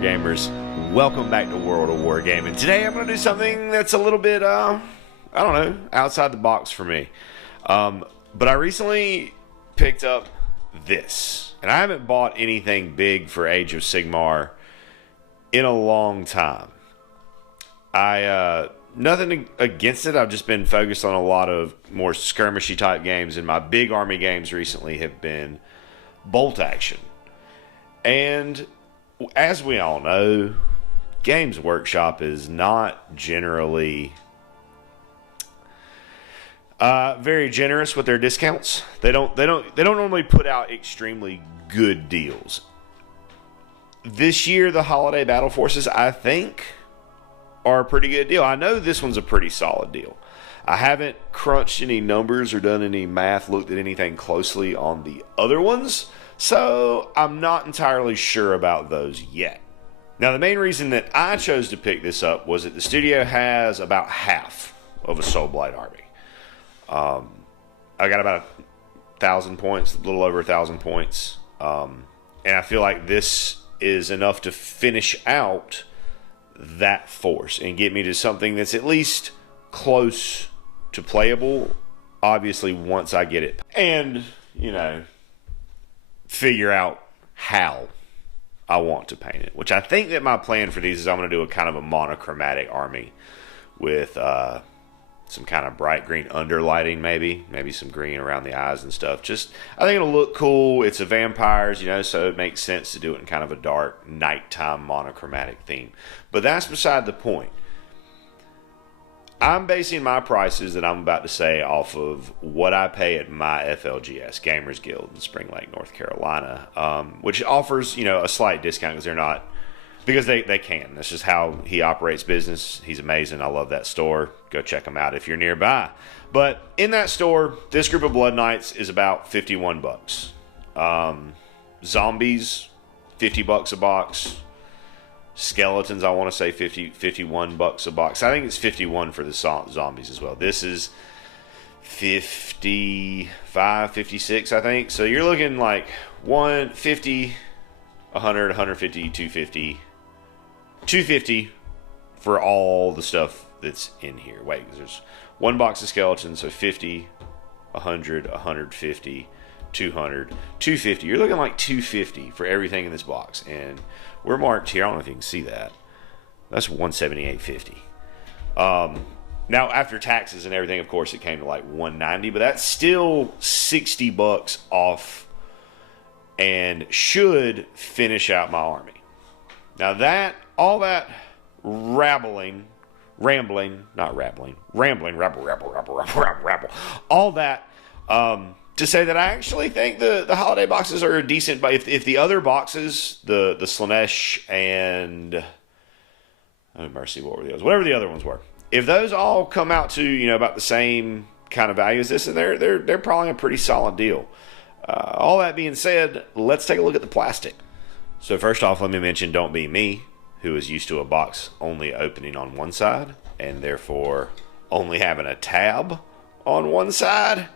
Gamers, welcome back to World of Wargaming. Today I'm going to do something that's a little bit, I don't know, outside the box for me. But I recently picked up this, and I haven't bought anything big for Age of Sigmar in a long time. Nothing against it, I've just been focused on a lot of more skirmishy type games, and my big army games recently have been bolt action. And as we all know, Games Workshop is not generally very generous with their discounts. They don't normally put out extremely good deals. This year, the Holiday Battle Forces, I think, are a pretty good deal. I know this one's a pretty solid deal. I haven't crunched any numbers or done any math, looked at anything closely on the other ones, so I'm not entirely sure about those yet. Now, the main reason that I chose to pick this up was that the studio has about half of a Soulblight army. I got about 1,000 points, a little over 1,000 points. And I feel like this is enough to finish out that force and get me to something that's at least close to playable, obviously, once I get it. And, you know, figure out how I want to paint it, which I think that my plan for these is I'm going to do a kind of a monochromatic army with some kind of bright green underlighting, maybe some green around the eyes and stuff. Just, I think it'll look cool. It's a vampires, you know, so it makes sense to do it in kind of a dark nighttime monochromatic theme. But that's beside the point. I'm basing my prices that I'm about to say off of what I pay at my FLGS, Gamers Guild in Spring Lake, North Carolina, which offers, you know, a slight discount because they're not, because they can. That's just how he operates business. He's amazing. I love that store. Go check him out if you're nearby. But in that store, this group of Blood Knights is about $51. Zombies, $50 a box. Skeletons, I want to say $51 a box. I think it's 51 for the zombies as well. This is 55, 56, I think. So you're looking like 150, 100, 150, 250, 250 for all the stuff that's in here. Wait, there's one box of skeletons, so 50, 100, 150, 200, 250. You're looking like 250 for everything in this box, and we're marked here. I don't know if you can see that. That's 178.50. Now after taxes and everything, of course, it came to like 190, but that's still $60 off, and should finish out my army. Now that all that rambling, all that. To say that I actually think the holiday boxes are a decent, but if the other boxes, the Slanesh and oh mercy, what were the others? Whatever the other ones were, if those all come out to, you know, about the same kind of value as this, and they're probably a pretty solid deal. All that being said, let's take a look at the plastic. So first off, let me mention, don't be me, who is used to a box only opening on one side and therefore only having a tab on one side.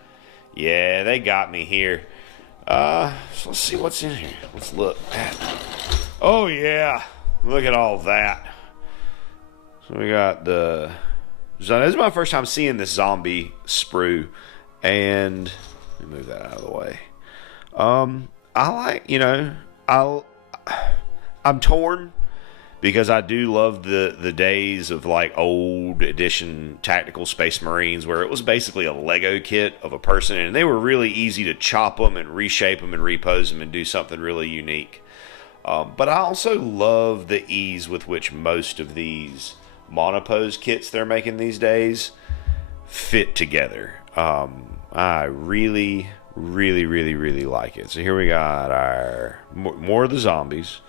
Yeah, they got me here. So let's see what's in here. Let's look. Oh, yeah. Look at all that. So we got the... So this is my first time seeing this zombie sprue. And... Let me move that out of the way. I like, you know... I'm torn. Because I do love the days of like old edition tactical Space Marines where it was basically a Lego kit of a person, and they were really easy to chop them and reshape them and repose them and do something really unique. But I also love the ease with which most of these monopose kits they're making these days fit together. I really like it. So here we got our more of the zombies.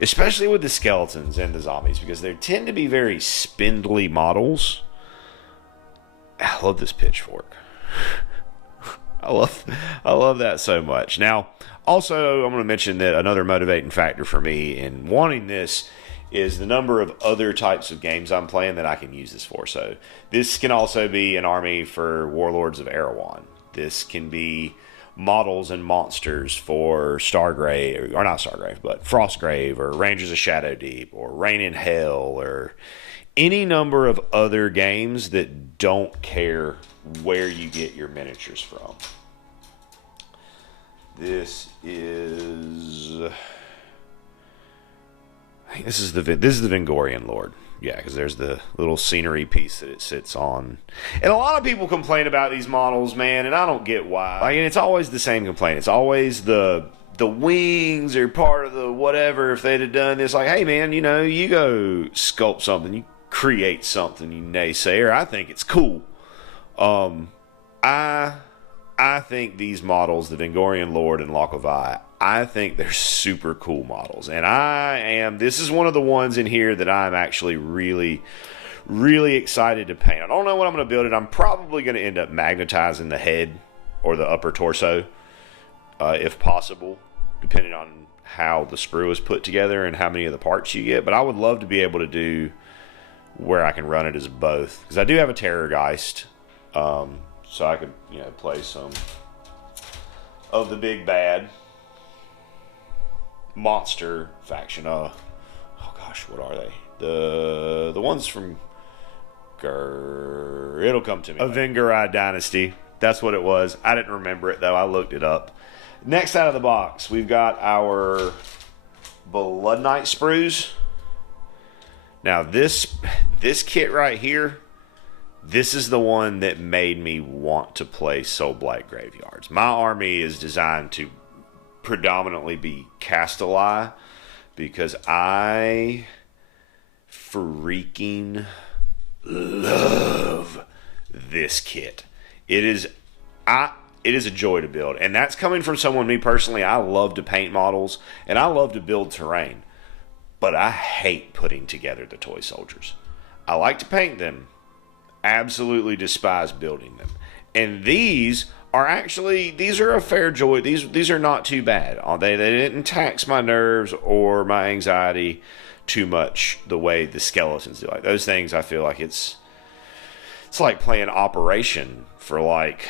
Especially with the skeletons and the zombies, because they tend to be very spindly models. I love this pitchfork. I love that so much. Now, Also, I'm going to mention that another motivating factor for me in wanting this is the number of other types of games I'm playing that I can use this for. So this can also be an army for Warlords of Erewhon. This can be models and monsters for Stargrave, or not Stargrave, but Frostgrave, or Rangers of Shadow Deep, or Reign in Hell, or any number of other games that don't care where you get your miniatures from. This is... I think this is the Vengorian Lord. Yeah, because there's the little scenery piece that it sits on. And a lot of people complain about these models, man, and I don't get why. Like, and it's always the same complaint. It's always the wings are part of the whatever. If they'd have done this, like, hey, man, you know, you go sculpt something, you create something, you naysayer. I think it's cool. I think these models, the Vengorian Lord and Lock of Eye, I think they're super cool models. And this is one of the ones in here that I'm actually really, really excited to paint. I don't know when I'm going to build it. I'm probably going to end up magnetizing the head or the upper torso, if possible, depending on how the sprue is put together and how many of the parts you get. But I would love to be able to do where I can run it as both. Because I do have a Terrorgeist, so I could, you know, play some of the big bad monster faction. Oh gosh, what are they? The ones from it'll come to me. Avengerai Dynasty. That's what it was. I didn't remember it though. I looked it up. Next out of the box, we've got our Blood Knight sprues. Now this kit right here, this is the one that made me want to play Soulblight Graveyards. My army is designed to predominantly be Castelli because I freaking love this kit. It is a joy to build, and that's coming from someone, me personally. I love to paint models and I love to build terrain, but I hate putting together the toy soldiers. I like to paint them, absolutely despise building them. And these are a fair joy. These are not too bad. They didn't tax my nerves or my anxiety too much the way the skeletons do. Like those things, I feel like it's like playing Operation for like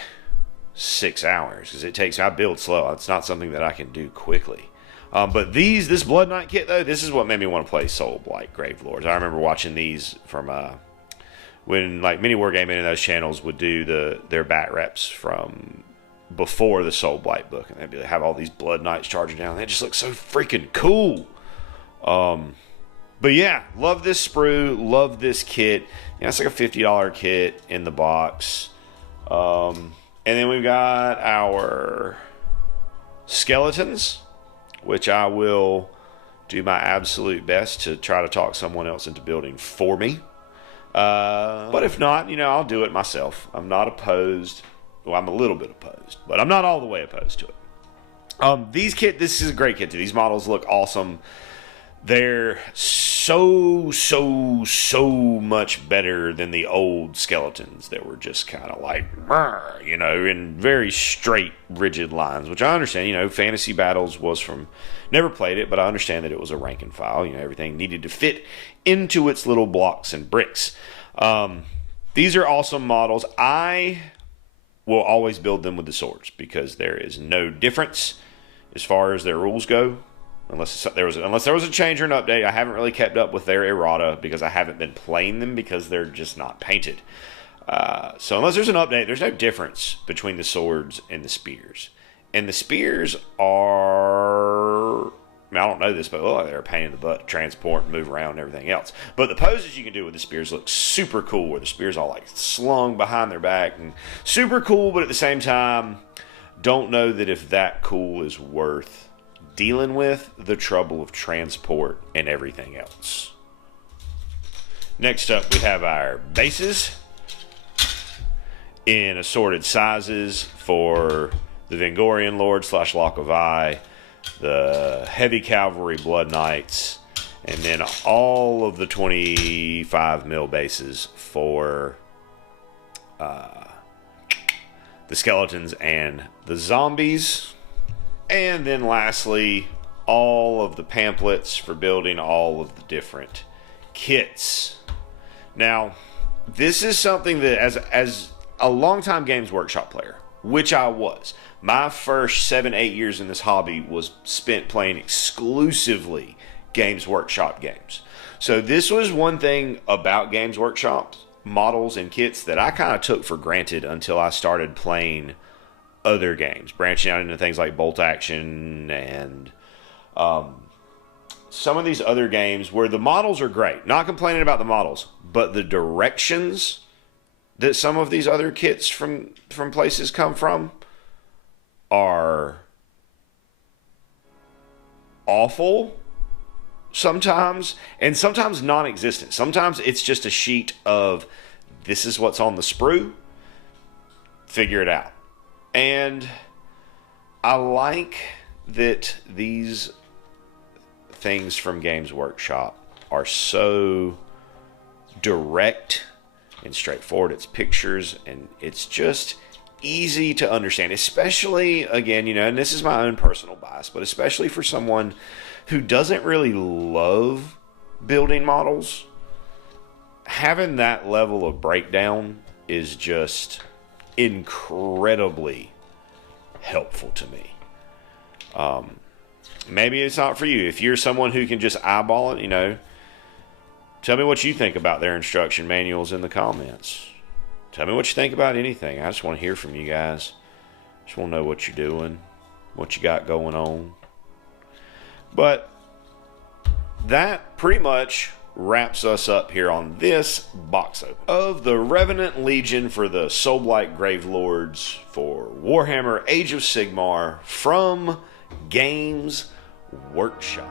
6 hours because I build slow. It's not something that I can do quickly. But this Blood Knight kit though, this is what made me want to play Soulblight Gravelords. I remember watching these from when like Mini Wargaming and those channels would do their bat reps from before the Soulblight book, and they'd have all these Blood Knights charging down. They just look so freaking cool. But yeah, love this sprue, love this kit. Yeah, it's like a $50 kit in the box. And then we've got our skeletons, which I will do my absolute best to try to talk someone else into building for me. But if not, you know, I'll do it myself. I'm not opposed. Well, I'm a little bit opposed, but I'm not all the way opposed to it. This is a great kit too. These models look awesome. They're so much better than the old skeletons that were just kind of like, you know, in very straight, rigid lines, which I understand. You know, Fantasy Battles was from, never played it, but I understand that it was a rank and file. You know, everything needed to fit into its little blocks and bricks. These are awesome models. I will always build them with the swords because there is no difference as far as their rules go. Unless there was a change or an update. I haven't really kept up with their errata because I haven't been playing them because they're just not painted. So unless there's an update, there's no difference between the swords and the spears. And the spears are, I mean, I don't know this, but they're a pain in the butt to transport and move around and everything else. But the poses you can do with the spears look super cool, where the spears all like slung behind their back and super cool, but at the same time, don't know that if that cool is worth dealing with the trouble of transport and everything else. Next up, we have our bases in assorted sizes for the Vengorian Lord / Lock of Eye, the Heavy Cavalry Blood Knights, and then all of the 25 mil bases for the skeletons and the zombies. And then lastly, all of the pamphlets for building all of the different kits. Now, this is something that as a longtime Games Workshop player, which I was, my first 7-8 years in this hobby was spent playing exclusively Games Workshop games. So this was one thing about Games Workshop models and kits that I kind of took for granted until I started playing other games, branching out into things like Bolt Action and some of these other games where the models are great. Not complaining about the models, but the directions that some of these other kits from places come from are awful sometimes, and sometimes non-existent. Sometimes it's just a sheet of, this is what's on the sprue, figure it out. And I like that these things from Games Workshop are so direct and straightforward. It's pictures, and it's just easy to understand, especially, again, and this is my own personal bias, but especially for someone who doesn't really love building models, having that level of breakdown is just incredibly helpful to me. Maybe it's not for you. If you're someone who can just eyeball it, tell me what you think about their instruction manuals in the comments. Tell me what you think about anything. I just want to hear from you guys. Just want to know what you're doing, what you got going on. But that pretty much wraps us up here on this box open of the Revenant Legion for the Soulblight Gravelords for Warhammer Age of Sigmar from Games Workshop.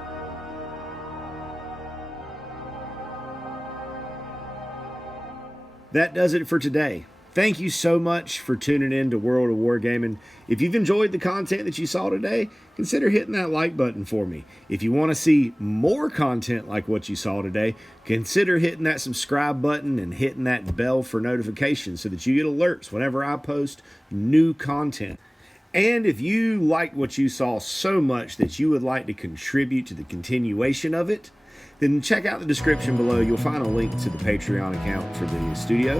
That does it for today. Thank you so much for tuning in to World of Wargaming. If you've enjoyed the content that you saw today, consider hitting that like button for me. If you want to see more content like what you saw today, consider hitting that subscribe button and hitting that bell for notifications so that you get alerts whenever I post new content. And if you liked what you saw so much that you would like to contribute to the continuation of it, then check out the description below. You'll find a link to the Patreon account for the studio.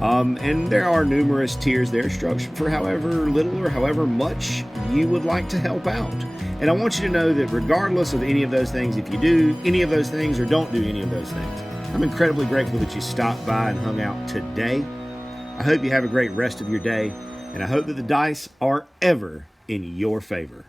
And there are numerous tiers there structured for however little or however much you would like to help out. And I want you to know that regardless of any of those things, if you do any of those things or don't do any of those things, I'm incredibly grateful that you stopped by and hung out today. I hope you have a great rest of your day, and I hope that the dice are ever in your favor.